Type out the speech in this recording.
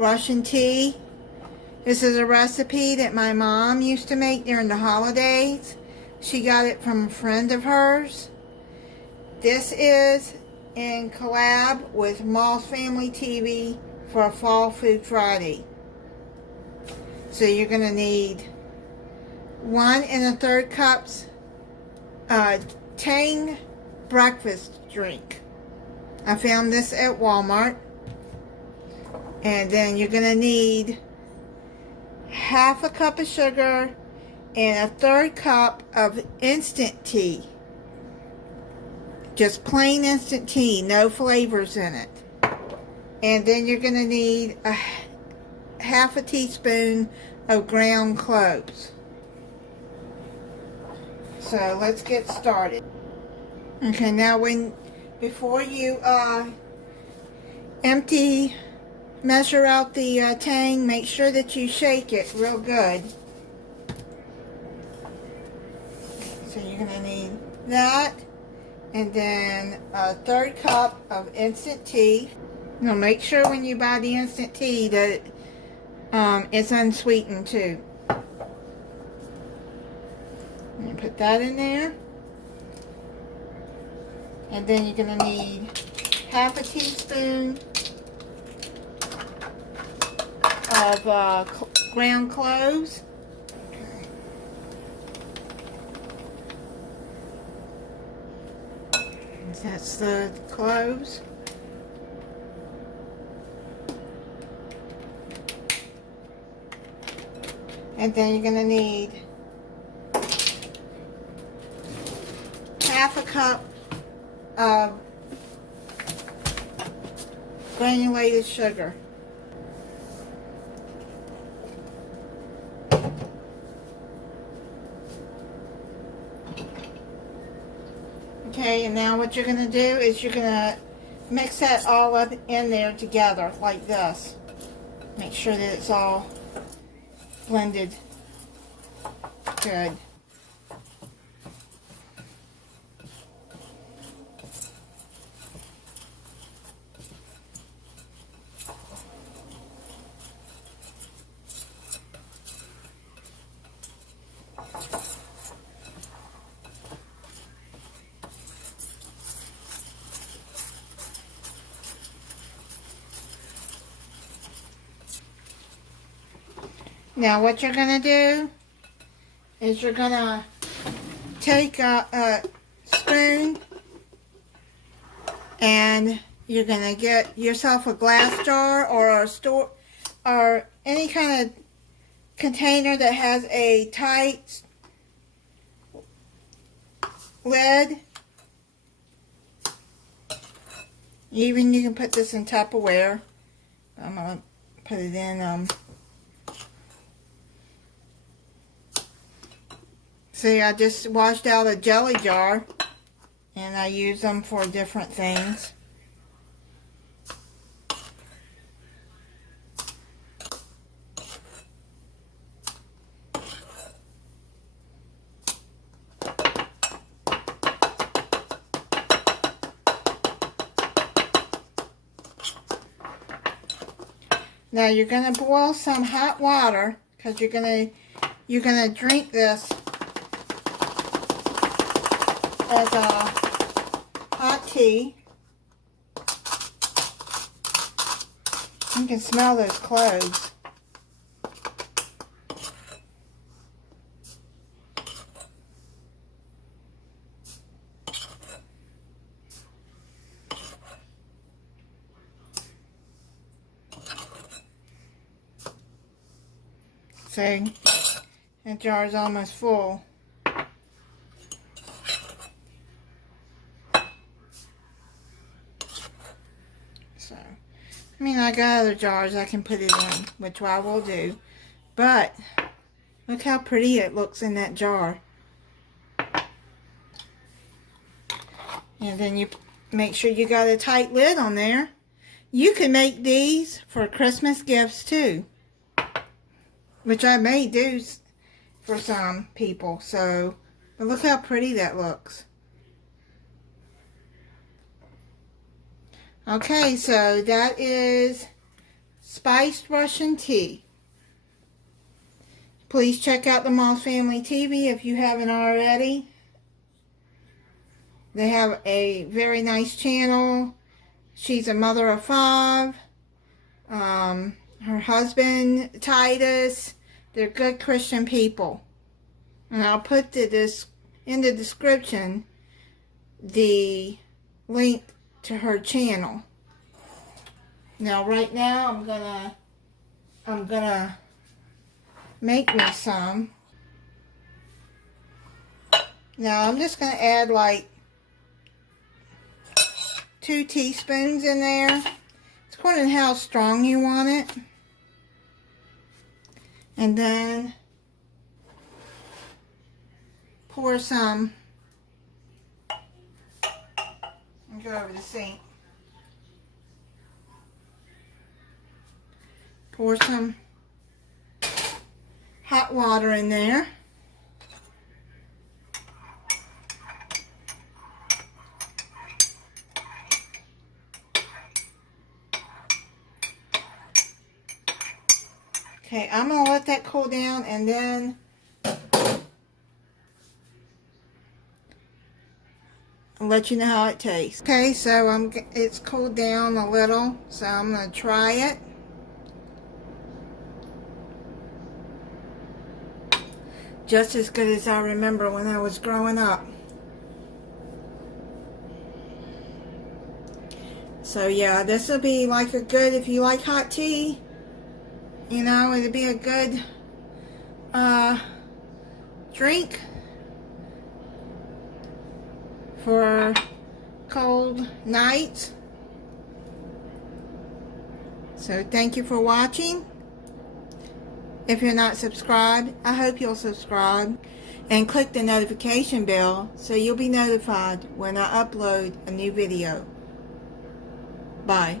Russian tea. This is a recipe that my mom used to make during the holidays. She got it from a friend of hers. This is in collab with Moss Family TV for a Fall Food Friday. So you're going to need 1 1/3 cups Tang breakfast drink. I found this at Walmart. And then you're going to need 1/2 cup of sugar and 1/3 cup of instant tea. Just plain instant tea, no flavors in it. And then you're going to need a 1/2 teaspoon of ground cloves. So let's get started. Okay, now before you measure out the Tang, make sure that you shake it real good. So you're going to need that, and then a 1/3 cup of instant tea. Now make sure when you buy the instant tea that it's unsweetened too. And put that in there. And then you're going to need 1/2 teaspoon of ground cloves. Okay. That's the cloves. And then you're going to need 1/2 cup of granulated sugar. Okay, and now what you're going to do is you're going to mix that all up in there together like this. Make sure that it's all blended good. Now what you're going to do is you're going to take a spoon and you're going to get yourself a glass jar or or any kind of container that has a tight lid. Even you can put this in Tupperware. I'm going to put it in see, I just washed out a jelly jar, and I use them for different things. Now you're going to boil some hot water, because you're going to drink this as a hot tea. You can smell those cloves. See, that jar is almost full. I mean, I got other jars I can put it in, which I will do. But, look how pretty it looks in that jar. And then you make sure you got a tight lid on there. You can make these for Christmas gifts too. Which I may do for some people. So, but look how pretty that looks. Okay, so that is spiced Russian tea. Please check out the Moss Family TV if you haven't already. They have a very nice channel. She's a mother of 5. Her husband, Titus, they're good Christian people. And I'll put this in the description, the link to her channel. Now right now I'm gonna make me some. Now I'm just gonna add like 2 teaspoons in there. It's according to how strong you want it. And then pour some, and go over the sink. Pour some hot water in there. Okay, I'm going to let that cool down and then I'll let you know how it tastes. Okay, so it's cooled down a little, so I'm going to try it. Just as good as I remember when I was growing up. So yeah, this will be like a good, if you like hot tea, you know, it'd be a good drink for cold nights. So thank you for watching. If you're not subscribed, I hope you'll subscribe and click the notification bell so you'll be notified when I upload a new video. Bye.